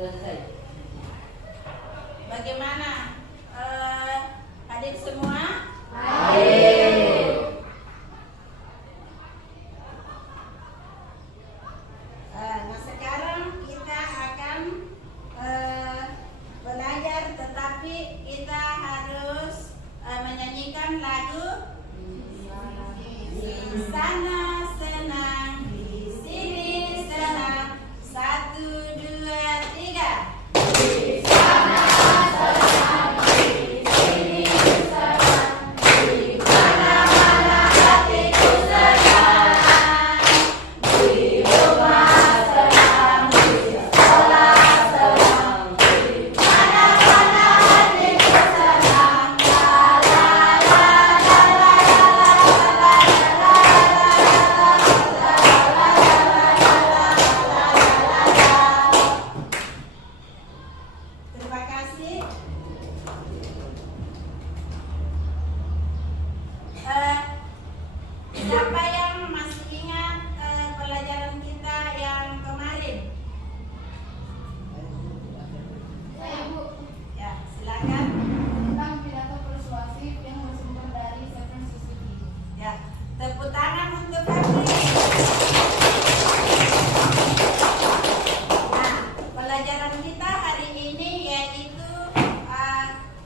Selesai. Bagaimana hadir semua? Hadir. Nah sekarang kita akan belajar, tetapi kita harus menyanyikan lagu di sana senang, di sini senang. 1, 2, 3. Di sana senang, di sini senang, di mana-mana hatiku senang. Di rumah senang, di sekolah senang, di mana-mana hatiku senang. Terima kasih. Siapa yang masih ingat pelajaran kita yang kemarin? Saya, Bu. Ya, silakan. Tentang pidato persuasif yang bersumber dari Stephen Suzuki. Ya, tepuk tangan untuk Febri. Nah, pelajaran kita hari ini yaitu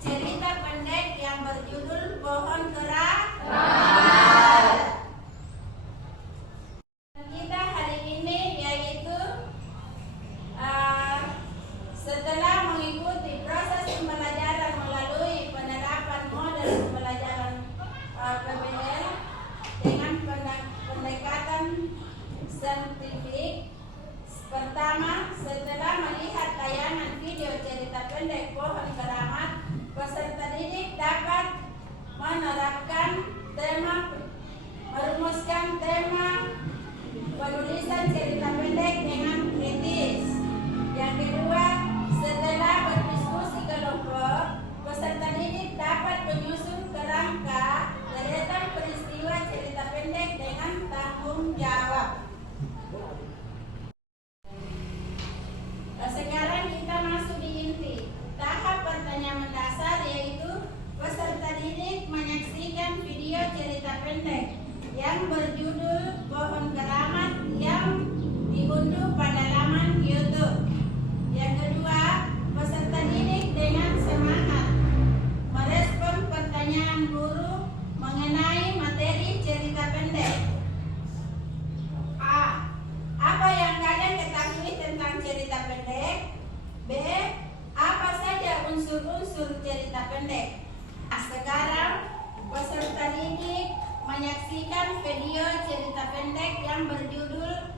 cerita pendek yang berjudul Pohon Kera. Kita hari ini yaitu setelah mengikuti proses pembelajaran melalui penerapan model pembelajaran PBL dengan pendekatan saintifik. Pertama, setelah melihat tayangan video cerita pendek Pohon Keramat, peserta didik dapat merumuskan tema penulisan cerita pendek dengan kritis. Yang kedua, setelah berdiskusi kelompok, peserta didik dapat menyusun kerangka deretan peristiwa cerita pendek dengan tanggung jawab. Sekarang kita masuk di inti. Tahap pertanyaan mendasar yaitu peserta didik menyaksikan video cerita pendek yang berjudul Pohon Keramat yang diunduh pada laman YouTube. Yang kedua, peserta didik dengan semangat merespon pertanyaan guru mengenai materi cerita pendek. A. Apa yang kalian ketahui tentang cerita pendek? B. Apa saja unsur-unsur cerita pendek? Sekarang peserta didik menyaksikan video cerita pendek yang berjudul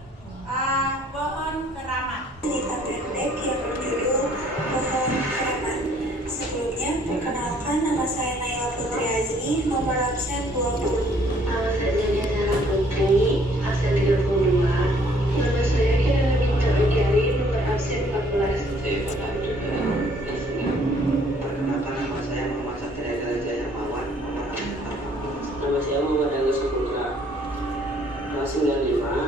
Pohon Keramat. Cerita pendek yang berjudul Pohon Keramat. Sebelumnya, perkenalkan, nama saya Naila Putri Azmi, nomor absen 20. Nama saya Sarah Putri, absen 32. Nama saya Kirana Bintang Agari, nomor absen 14. Saya Bapak juga Ismi. Perkenalkan, nama saya Muhammad Satria Jaya Mawan, nomor absen 8. Nama saya Muhammad Agus Saputra, kelas 95,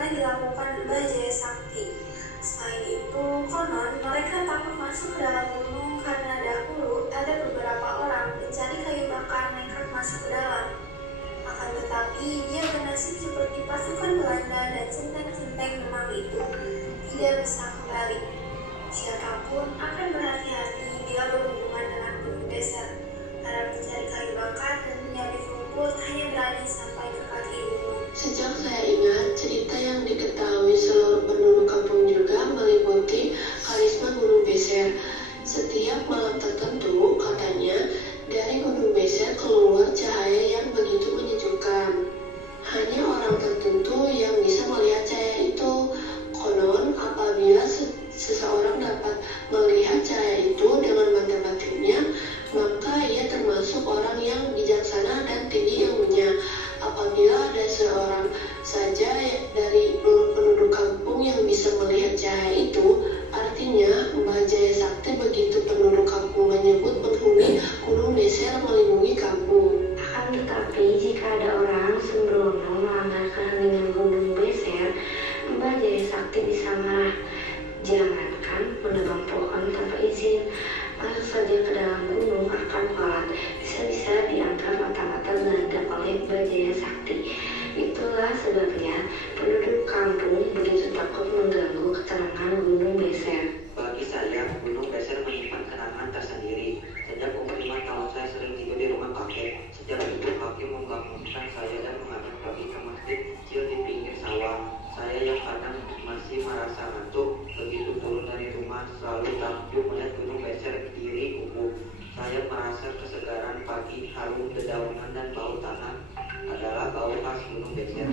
pernah dilakukan Mbah Jaya Sakti. Selain itu, konon mereka takut masuk ke dalam gunung karena dahulu ada beberapa orang mencari kayu bakar nekat masuk ke dalam. Akan tetapi, dia bernasib seperti pasukan Belanda dan centeng-centeng Demang itu tidak bisa kembali. Siapapun akan berhati-hati bila berhubungan dengan gunung beser. Para pencari kayu bakar dan penyari rumput hanya berani sampai ke kaki gunung. Sejak saya ingat, cerita yang diketahui seluruh penduduk kampung juga meliputi karisma Gunung Beser. Setiap malam tertentu, katanya, dari Gunung Beser keluar cahaya yang begitu menyejukkan. Hanya orang tertentu yang bisa melihat cahaya itu. Konon, apabila seseorang dapat melihat cahaya itu dengan mata batinnya, maka ia termasuk orang yang bijaksana dan tinggi ilmunya. Apabila ada seorang saja dari penduduk kampung yang bisa melihat cahaya itu, artinya Mbah Jaya Sakti begitu penduduk kampung menyebut penghuni Gunung Beser melindungi kampung. Akan tetapi jika ada orang sembrono melanggar dengan Gunung Beser, Mbah Jaya Sakti bisa marah. Jangankan menebang pohon tanpa izin, masuk saja ke dalam gunung akan kualat. Bisa-bisa dianggap mata-mata Belanda oleh Mbah Jaya Sakti. Itulah sebabnya penduduk kampung begitu takut mengganggu ketenangan Gunung Beser. Bagi saya, Gunung Beser menyimpan kenangan tersendiri. Sejak umur 5 tahun saya sering tidur di rumah kakek. Sejak itu kakek membangunkan saya dan mengajak pergi ke masjid kecil di pinggir sawah. Saya yang kadang masih merasa ngantuk, begitu turun dari rumah selalu takjub melihat Gunung Beser berdiri kukuh. Saya merasa kesegaran pagi, harum dedaunan dan bau tanah adalah bau khas Gunung Beser.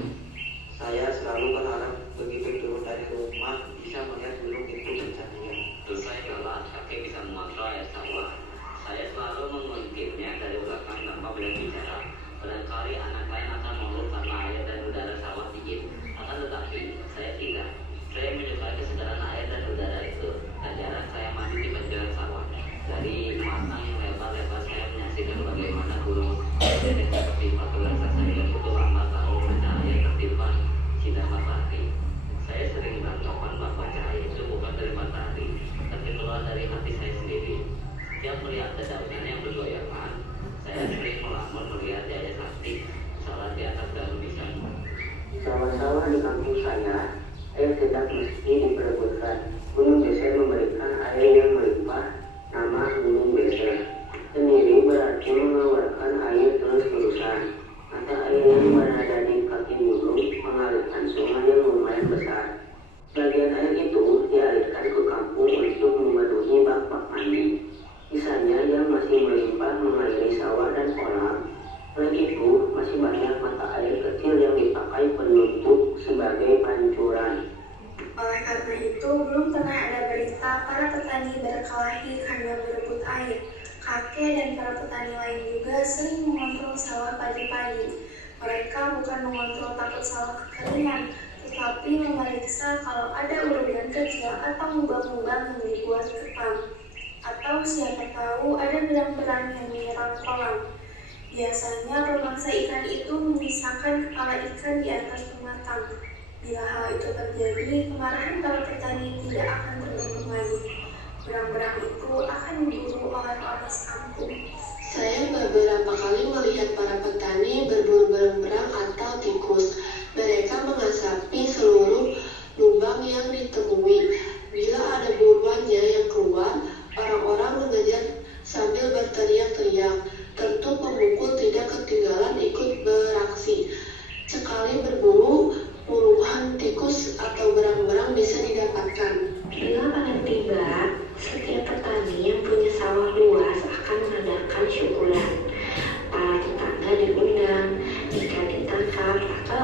Saya selalu berharap begitu turun dari rumah bisa melihat gunung itu bercahaya. Usai jalan, kakek bisa mengontrol air sawah. Saya selalu mengintipnya dari belakang tanpa berbicara. Barangkali anak lain akan mengeluh karena air dan udara sawah dingin. Akan tetapi, saya tidak. Saya menyukai kesegaran air dan udara itu. Tak jarang saya mandi di banjaran sawah. Dari mata yang lebar-lebar saya menyaksikan bagaimana gunung Beser tertimpa ke rasa saya untuk lama tahun bercahaya tertimpa sinar matahari. Saya sering beranggapan bahwa cahaya itu bukan dari matahari, tapi keluar dari hati saya sendiri. Setiap melihat dedaunan yang bergoyangan, saya sering melamun melihat Jaya Sakti salat di atas daun pisang. Sawah-sawah di kampung saya, air tidak mesti diperebutkan. Gunung Beser memberikan air yang melimpah, nama Gunung Beser. Sendiri berarti mengeluarkan air terus-terusan. Mata air yang berada di kaki gunung mengalirkan sungai yang lumayan besar. Bagian air itu dialirkan ke kampung untuk memenuhi bak-bak mandi. Sisanya yang masih melimpah mengairi sawah dan kolam. Selain itu, masih banyak mata air kecil yang dipakai penutup sebagai pancuran. Oleh karena itu, belum pernah ada berita para petani berkelahi karena berebut air. Kakek dan para petani lain juga sering mengontrol sawah pagi-pagi. Mereka bukan mengontrol takut sawah kekeringan, tetapi memeriksa kalau ada urutan kecil atau lubang-lubang yang dibuat ketam. Atau siapa tahu ada berang-berang yang menyerang kolam. Biasanya pemangsa ikan itu memisahkan kepala ikan di atas pematang. Bila hal itu terjadi, kemarahan para petani tidak akan terbendung lagi. Berang-berang itu akan diburu oleh orang sekampung. Saya beberapa kali melihat para petani berburu berang-berang atau tikus. Mereka mengasapi seluruh lubang yang ditemui. Bila ada buruannya yang keluar, orang-orang mengejar sambil berteriak-teriak. Tentu pemukul tidak ketinggalan ikut beraksi. Sekali berburu, puluhan tikus atau berang-berang bisa didapatkan. Bila panen tiba, setiap petani yang punya sawah luas akan mengadakan syukuran. Para tetangga diundang. Jika ditangkap atau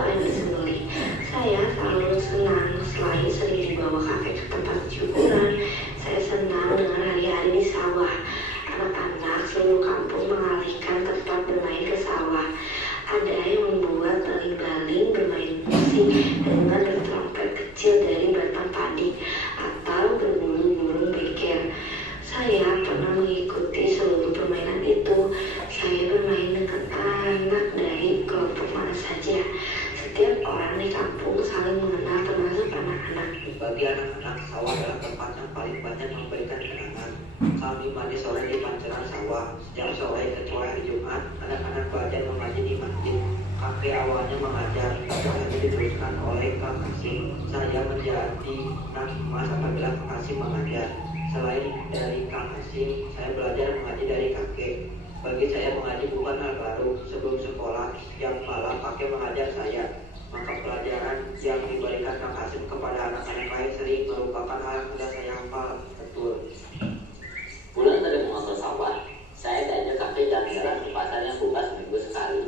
Bagi anak-anak, sawah adalah tempat yang paling banyak memberikan kenangan. Kami mandi sore di pancuran sawah. Setiap sore kecuali hari Jumat, anak-anak belajar mengaji di masjid. Kakek awalnya mengajar, tapi diteruskan oleh Kak Kasim. Saya menjadi anak emas apabila Kak Kasim mengajar. Selain dari Kak Kasim, saya belajar mengaji dari kakek. Bagi saya mengaji bukan hal baru. Sebelum sekolah, setiap malam kakek mengajar saya. Maka pelajaran yang diberikan Kak Kasim kepada anak-anak lain sering merupakan hal yang sudah saya hafal betul. Pulang dari mengotor sawah, saya diajak kakek jalan-jalan ke pasar yang buka seminggu sekali.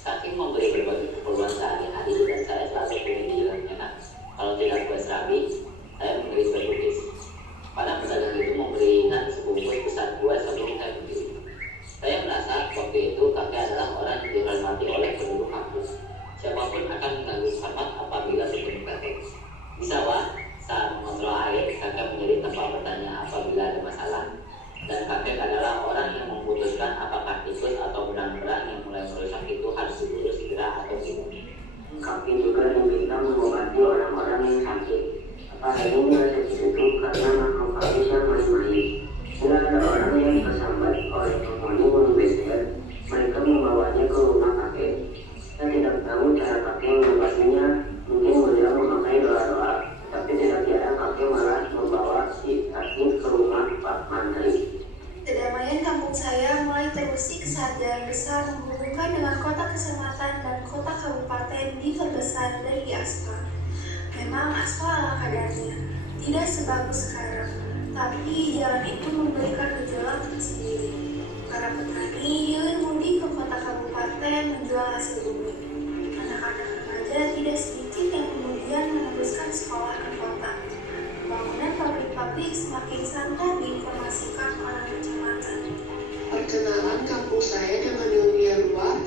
Kakek memberi berbagai keperluan sehari-hari dan saya selalu pilih di dalamnya. Kalau tidak buat serabi, saya memberi berlukis. Pada pedagang itu memberikan sebungkus besar buah sebelum saya berdiri. Saya merasa waktu itu kakek adalah orang yang dihormati oleh penduduk kampus. Siapapun akan mengganggu hormat apabila sebelum kakek. Di sawah, saat mengontrol air, kakek menjadi tempat bertanya apabila ada masalah. Dan kakek adalah orang yang memutuskan apakah tikus atau benang-benang yang mulai merusak itu harus diurus segera atau tidak. Kakek juga diminta mengobati orang-orang yang sakit. Apalagi bila sakit itu karena makhluk halus yang main-main. Bila ada orang yang tersambat oleh penghuni gunung beser, mereka membawanya ke rumah kakek. Saya tidak tahu cara kakek mengobatinya. Mungkin beliau memakai doa-doa, tapi tidak jarang kakek malah membawa si sakit ke rumah Pak Mantri. Kedamaian kampung saya mulai terusik saat jalan besar menghubungkan dengan kota kecamatan dan kota kabupaten diperbesar dari aspal. Memang aspal ala kadarnya, tidak sebagus sekarang, tapi jalan itu memberikan gejolak tersendiri. Para petani hilir mudik ke kota kabupaten menjual hasil bumi. Anak-anak remaja tidak sedikit yang kemudian meneruskan sekolah ke kota. Pembangunan pabrik-pabrik semakin santer diinformasikan orang kecamatan. Perkenalan kampung saya dengan dunia luar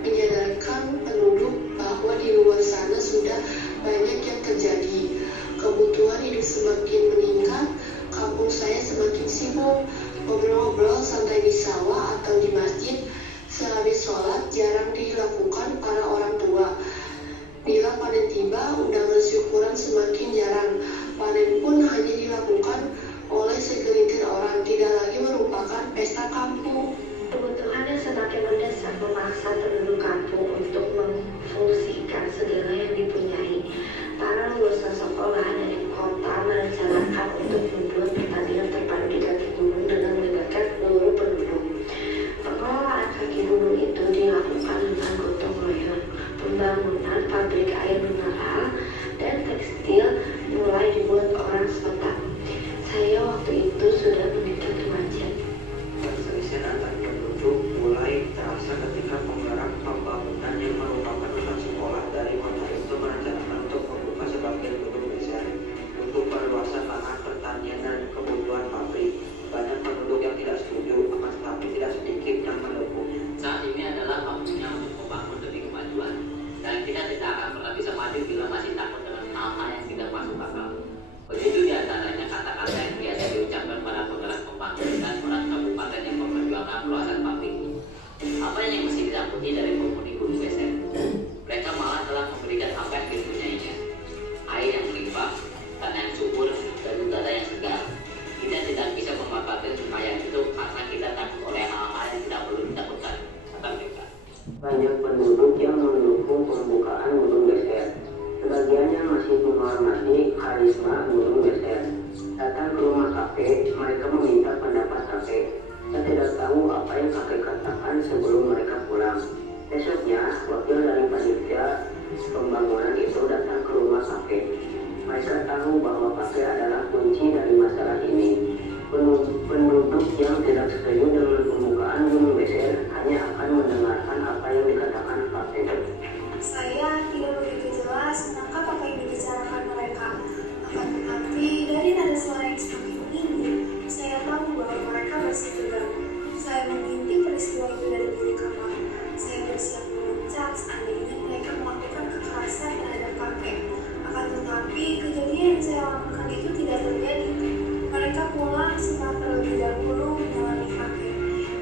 menyadarkan penduduk bahwa di luar sana sudah banyak yang terjadi. Kebutuhan hidup semakin meningkat, kampung saya semakin sibuk. Ngobrol-ngobrol santai di sawah atau di masjid sehabis sholat jarang dilakukan para orang tua. Bila panen tiba, undangan syukuran semakin jarang. Panen pun hanya dilakukan oleh segelintir orang, tidak lagi merupakan pesta kampung. Kebutuhan yang semakin mendesak memaksa penduduk kampung untuk memfungsikan segala yang dipunyai. Para lulusan sekolah dari kota merencanakan untuk membuat pertandingan terpadu di kaki gunung dengan melibatkan seluruh penduduk. Pengelolaan kaki gunung itu dilakukan dengan gotong royong. Pembangunan pabrik air mineral dan tekstil mulai dibuat orang setempat. Saya waktu itu sudah meningkat remaja. Perselisihan antar penduduk mulai terasa ketika penggerak pembangunan yang merupakan lulusan sekolah dari kota itu merencanakan untuk membuka sebagian gunung beser untuk perluasan lahan pertanian dan kebutuhan pabrik. Banyak penduduk yang tidak setuju, akan tetapi tidak sedikit yang mendukungnya. Saat ini adalah waktunya untuk membangun demi kemajuan. Dan kita tidak akan pernah bisa maju bila masih takut dengan hal-hal yang tidak masuk akal. Begitu diantaranya kata-kata yang biasa diucapkan pada penggerak pembangunan dan orang kabupaten yang memperjuangkan perluasan pabrik. Apa yang mesti ditakuti dari penghuni gunung beser? Mereka malah telah memberikan apa yang dipunyainya. Air yang melimpah, tanah yang subur, dan udara yang segar. Kita tidak bisa memanfaatkan kekayaan itu karena kita takut oleh hal-hal yang tidak perlu ditakutkan, kata mereka. Banyak penduduk yang mendukung pembukaan gunung beser. Sebagiannya masih menghormati karisma gunung beser. Datang ke rumah kakek, mereka meminta pendapat kakek. Saya tidak tahu apa yang kakek katakan sebelum mereka pulang. Besoknya, wakil dari panitia pembangunan itu datang ke rumah kakek. Mereka tahu bahwa kakek adalah kunci dari masalah ini. Penduduk yang tidak setuju dengan pembukaan gunung beser hanya akan mendengarkan apa yang dikatakan kakek. Saya tidak begitu jelas menangkap apa yang dibicarakan mereka. Akan tetapi dari nada suara yang semakin tinggi, saya tahu bahwa mereka bersikukuh. Saya mengintip peristiwa itu dari diri kamar. Saya bersiap memuncak seandainya mereka melakukan kekerasan terhadap kakek. Akan tetapi kejadian yang saya lakukan itu tidak terjadi. Mereka pulang setelah terlebih dahulu menyalami kakek.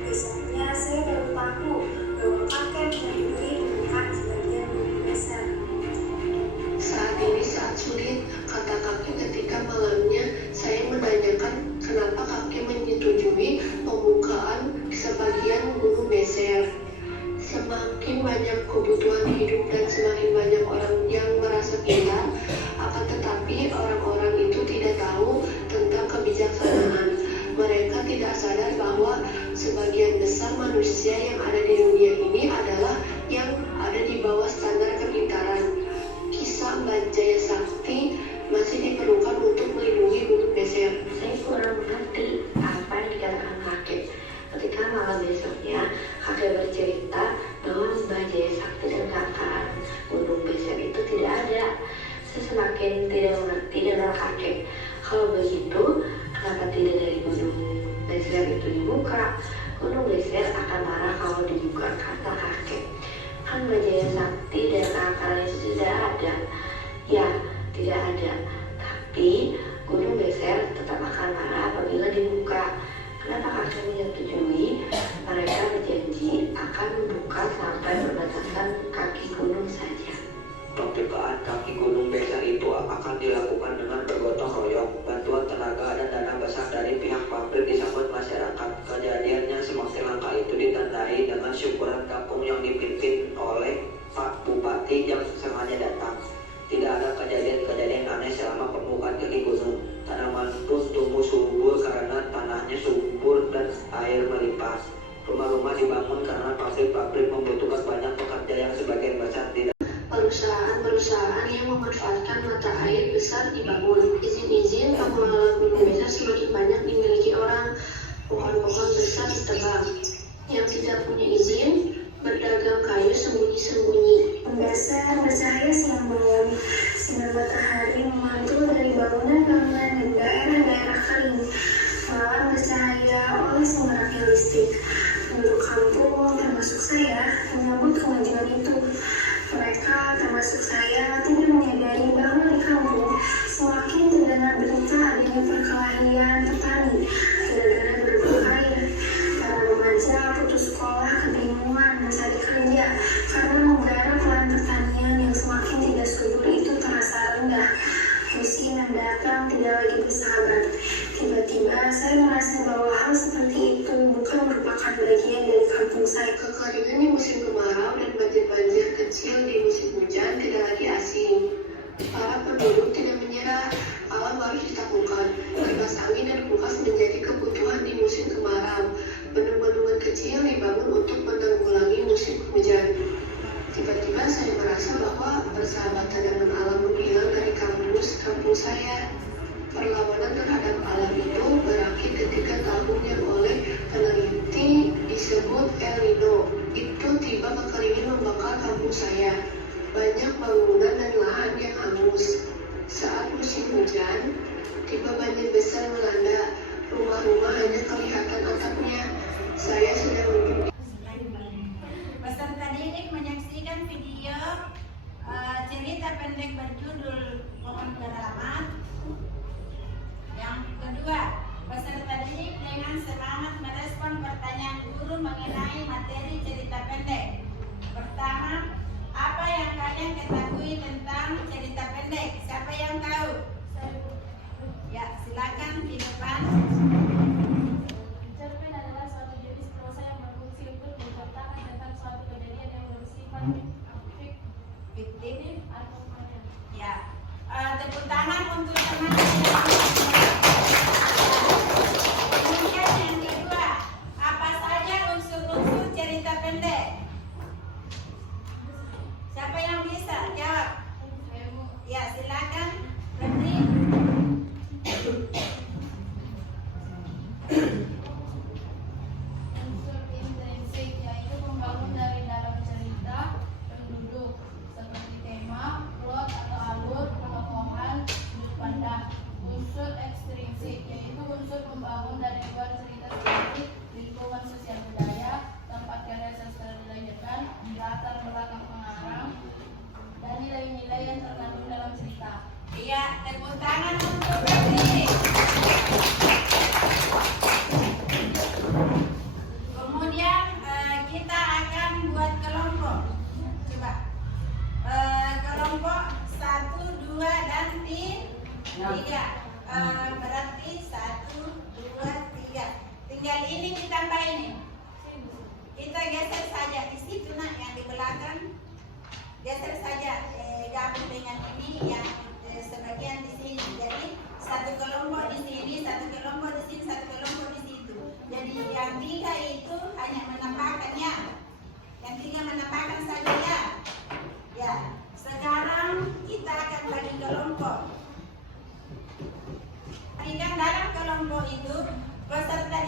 Besoknya saya baru tahu bahwa kakek menyetujui pembukaan sebagian gunung beser. sebagian besar manusia yang ada di dunia ini adalah yang ada di bawah standar kepintaran. Kisah Mbak Jaya Sakti masih diperlukan untuk melindungi Gunung Beser. Saya kurang mengerti apa yang dikatakan kakek. Ketika malam besoknya, kakek bercerita bahwa Mbak Jaya Sakti dan kakak Gunung Beser itu tidak ada. Saya semakin tidak mengerti dengan kakek. Kalau begitu, kenapa tidak dari Gunung Beser itu dibuka? Gunung Beser akan marah kalau dibuka, kata kakek. Kan Mbak Jaya Sakti dan kakak itu tidak ada. Ya, tidak ada. Tapi Gunung Beser tetap akan marah apabila dibuka. Kenapa kakek menyetujui? Mereka berjanji akan membuka sampai perbatasan kaki gunung saja. Pembukaan kaki Gunung Beser itu akan dilakukan dengan bergotong royong, bantuan tenaga dan dana besar dari pihak pabrik disambut masyarakat. Kejadian yang semakin langka itu ditandai dengan syukuran kampung yang dipimpin oleh Pak Bupati yang sengaja datang. Tidak ada kejadian-kejadian aneh selama pembukaan kaki gunung. Tanaman pun tumbuh subur karena tanahnya subur dan air melimpah. Rumah-rumah dibangun karena pabrik-pabrik membutuhkan banyak pekerja yang sebagian besar tidak. Perusahaan-perusahaan yang memanfaatkan mata air besar dibangun. Izin-izin pengelola Gunung Beser semakin banyak dimiliki orang. Pohon-pohon besar ditebang. Yang tidak punya izin berdagang kayu sembunyi-sembunyi. Beser bercahaya siang malam. Sinar matahari memantul dari bangunan-bangunan di daerah-daerah kering. Malam bercahaya oleh semaraknya listrik. Penduduk kampung, termasuk saya, menyambut kemajuan itu. Mereka, termasuk saya, tidak menyadari bahwa di kampung semakin terdengar berita adanya perkelahian petani gara-gara berebut air. Para remaja putus sekolah kebingungan mencari kerja karena menggarap lahan pertanian yang semakin tidak subur itu terasa rendah. Musim yang datang tidak lagi bersahabat. Tiba-tiba saya merasa bahwa hal seperti itu bukan merupakan bagian dari kampung saya. Kekeringan di musim kemarau dan banjir-banjir kecil di musim hujan tidak lagi asing. Para penduduk tidak menyerah, alam harus ditaklukkan. Kipas angin dan kulkas menjadi kebutuhan di musim kemarau. Bendungan-bendungan kecil dibangun untuk menanggulangi musim hujan. Tiba-tiba saya merasa bahwa persahabatan dengan alam menghilang dari kampung saya. Perlawanan terhadap alam itu berakhir ketika tahun yang oleh peneliti disebut El Nino itu tiba kekeringan membakar kampung saya. Banyak bangunan dan lahan yang hangus. Saat musim hujan, tiba banjir besar melanda. Rumah-rumah hanya kelihatan atapnya. Saya sedang mimpi. Peserta didik menyaksikan video cerita pendek berjudul Pohon Keramat. Yang kedua, peserta didik dengan semangat merespon pertanyaan guru mengenai materi cerita pendek. Pertama, apa yang kalian ketahui tentang cerita pendek? Siapa yang tahu? Ya, silakan di depan. Cerpen adalah suatu jenis prosa yang berfungsi untuk menceritakan tentang suatu kejadian yang bersifat Fiktif. atau fakta. Ya, tepuk tangan untuk teman-teman. Kemudian yang kedua, apa saja unsur-unsur cerita pendek? Siapa yang bisa jawab? Ya, silakan. Berarti Unsur intrinsik yaitu membangun dari dalam cerita penduduk seperti tema, plot atau alur, tokohan, sudut pandang. Unsur ekstrinsik yaitu unsur membangun dari luar cerita seperti lingkungan sosial budaya, tempat karya sastra dilahirkan, latar belakang pengarang, dan nilai-nilai yang terkandung dalam cerita. iya, tepuk tangan untuk Berti. Kemudian kita akan buat kelompok. Coba kelompok 1, 2, dan 3. Berarti 1, 2, 3. Tinggal ini ditambah ini. Kita geser saja di situ nak yang di belakang. Geser saja gabung dengan ini yang sebagian di sini. Jadi satu kelompok di sini, satu kelompok di sini, satu kelompok di situ. Jadi yang 3 itu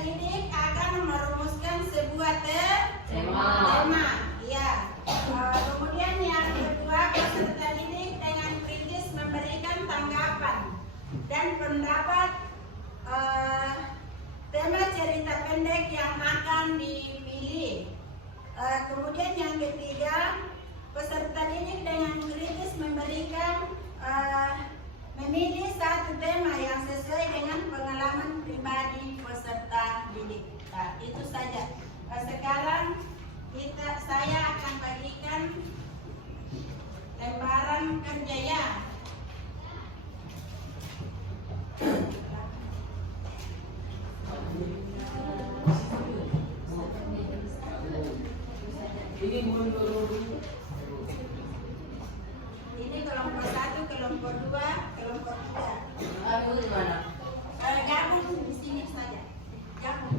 didik akan merumuskan sebuah tema. Ya. Kemudian yang kedua, peserta didik dengan kritis memberikan tanggapan dan pendapat tema cerita pendek yang akan dipilih. Kemudian yang ketiga, peserta didik dengan kritis memberikan memilih satu tema yang sesuai dengan pengalaman pribadi peserta didik. Nah, itu saja. Sekarang saya akan bagikan lembaran kerja ya. Ini kelompok 1, kelompok 2, kelompok 3. Gabung di sini saja. Gabung.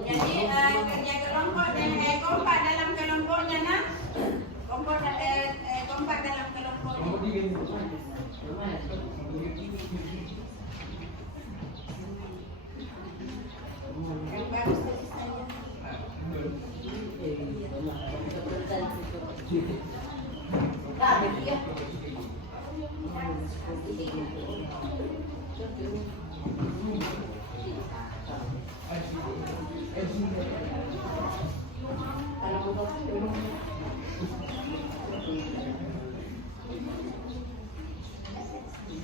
Jadi kerja kelompok dan kompak dalam kelompoknya nah. Kompak dalam kelompoknya. Yang bagus dari saya.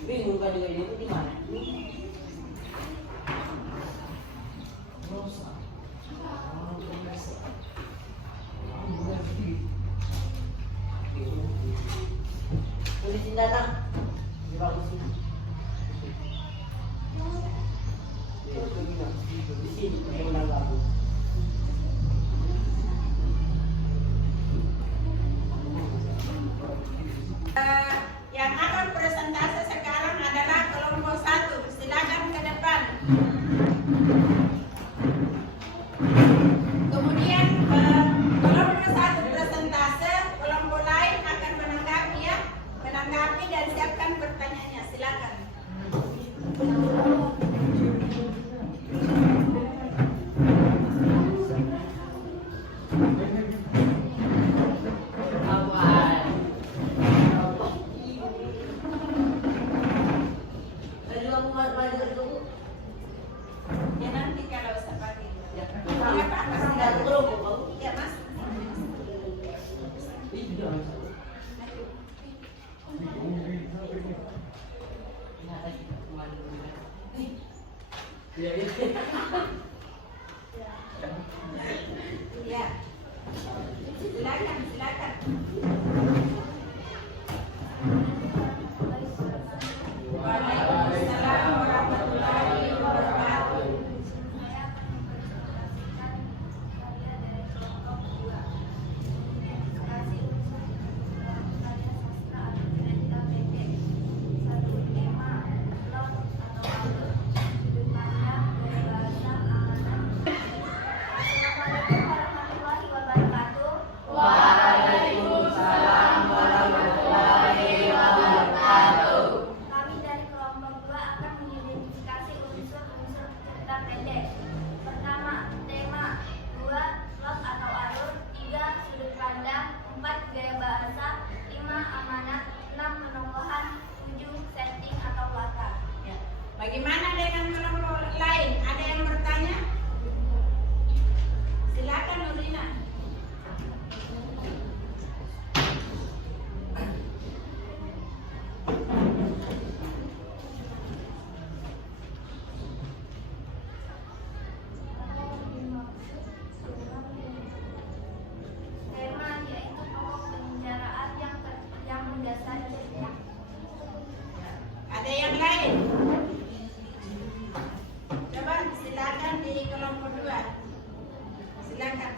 Bingung kan juga itu di mana? Polisi datang. Di bagus sini. Di sini yang menanggapi. Yang akan presentasi sekarang adalah kelompok 1. Silakan ke depan. Kemudian kelompok 1 presentasi, kelompok lain akan menanggapi dan siapkan pertanyaannya. Silakan. Ya nanti kalau saya pakai. Ya mas. Ya. Silakan. Waalaikumsalam warahmatullahi wabarakatuh. Bagaimana dengan kelompok lain? Ada yang bertanya? Silakan Nurina. Tema yaitu pokok pembicaraan yang mendasari cerita. Ada yang lain? Coba silakan di kelompok 2. Silakan.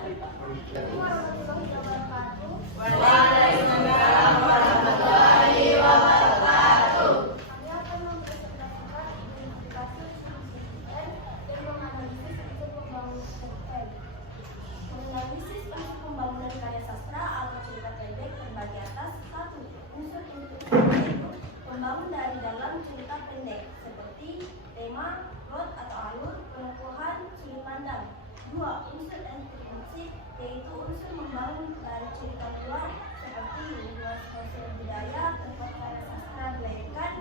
Waalaikumsalam warahmatullahi wabarakatuh. Kami akan mempresentasikan identifikasi fungsi dan menganalisis untuk pembangunan UN. Menganalisis untuk pembangunan karya sastra atau cerita pendek terbagi atas 1. Unsur intrinsik pembangun dari dalam cerita pendek seperti tema, plot atau alur, penokohan, sudut pandang. 2. Unsur ekstrinsik yaitu unsur membangun dari cerita luar seperti luas sosial budaya, tempat karya sastra dilahirkan,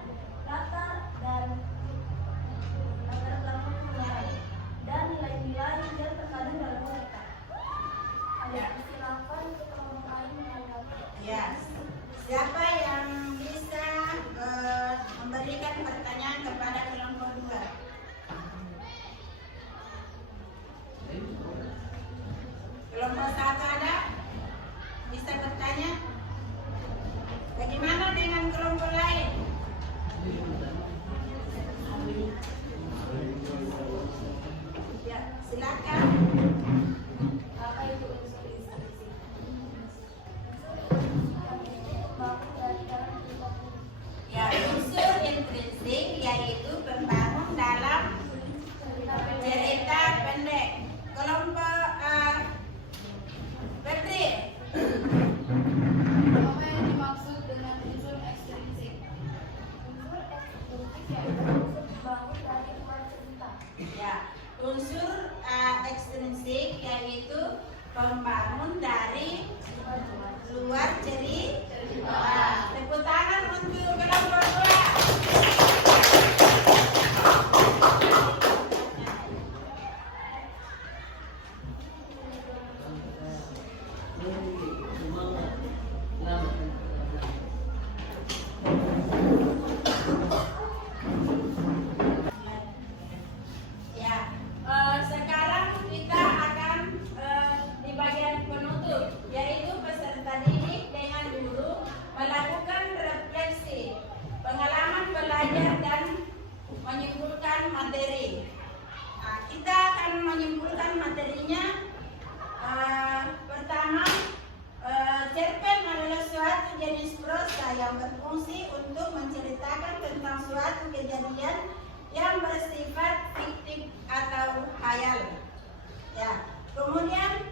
latar dan latar belakang pengarang, dan nilai-nilai yang terkandung dalam cerita. Ada silakan untuk kelompok lain menanggapi. Ya, siapa yang bisa memberikan pertanyaan kepada kelompok 2? Kelompok 1 ada? Bisa bertanya? Bagaimana dengan kelompok lain? Ya, silakan. Apa itu unsur intrinsik? Pembangun dari dalam cerita pendek. Ya, unsur intrinsik yaitu pembangun dalam cerita pendek. Kelompok Petri. Apa yang dimaksud dengan unsur ekstrinsik? Unsur ekstrinsik yaitu unsur pembangun dari luar cerita. Ya, unsur ekstrinsik yaitu pembangun dari luar cerita. Tepuk tangan untuk kelompok 2. Ya, sekarang kita akan di bagian penutup, yaitu peserta didik dengan guru melakukan refleksi, pengalaman belajar dan menyimpulkan materi. Nah, kita akan menyimpulkan materinya. Pertama, cerpen adalah suatu jenis prosa yang berfungsi untuk menceritakan tentang suatu kejadian yang bersifat fiktif atau khayal. Ya, kemudian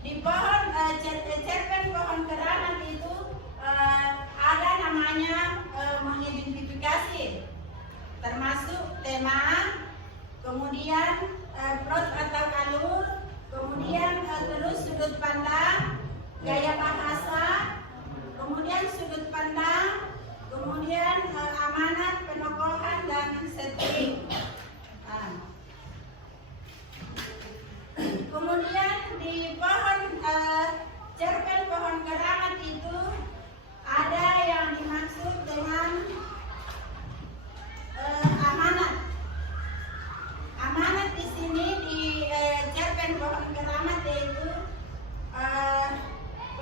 di pohon cerpen pohon keramat itu ada namanya mengidentifikasi, termasuk tema, kemudian plot atau alur, kemudian terus sudut pandang, gaya bahasa, kemudian sudut pandang, kemudian amanat, penokohan, dan setting. Kemudian di pohon cerpen pohon keramat itu ada yang dimaksud dengan amanat. Amanat di sini di cerpen pohon keramat yaitu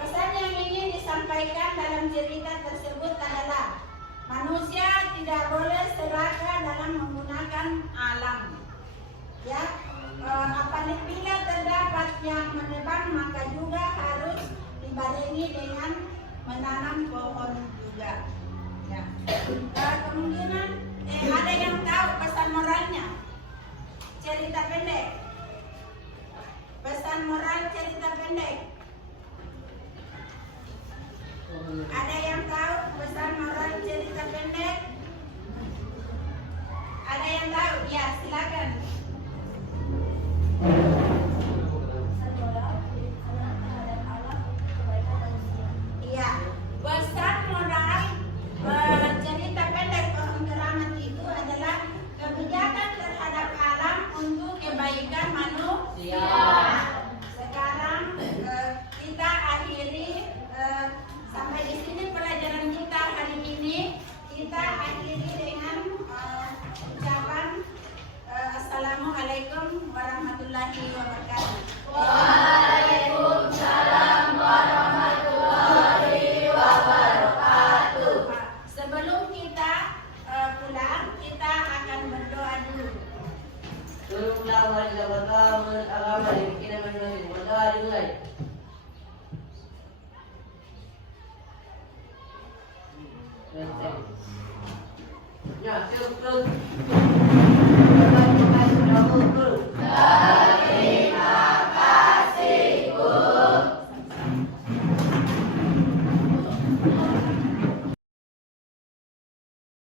pesan yang ingin disampaikan dalam cerita tersebut adalah manusia tidak boleh serakah dalam menggunakan alam. Ya, apabila terdapat yang menebang maka juga harus dibarengi dengan menanam pohon juga. Ya. Kemungkinan ada yang tahu pesan moralnya cerita pendek. Pesan moral cerita pendek. Ada yang tahu pesan moral cerita pendek? Ada yang tahu? Ya, silakan. Pesan moral anak terhadap alam untuk kebaikan manusia. Iya, pesan moral cerita pendek pohon keramat itu adalah kebijakan terhadap alam untuk kebaikan manusia. Sekarang kita akhiri sampai di sini pelajaran kita hari ini. Kita akhiri dengan ucapan Assalamualaikum warahmatullahi wabarakatuh. Waalaikumsalam warahmatullahi wabarakatuh. Sebelum kita pulang, kita akan berdoa dulu. Turunlah wali Jakarta menurut agama dibikin masing-masing. Maka dimulai. Ya, terus.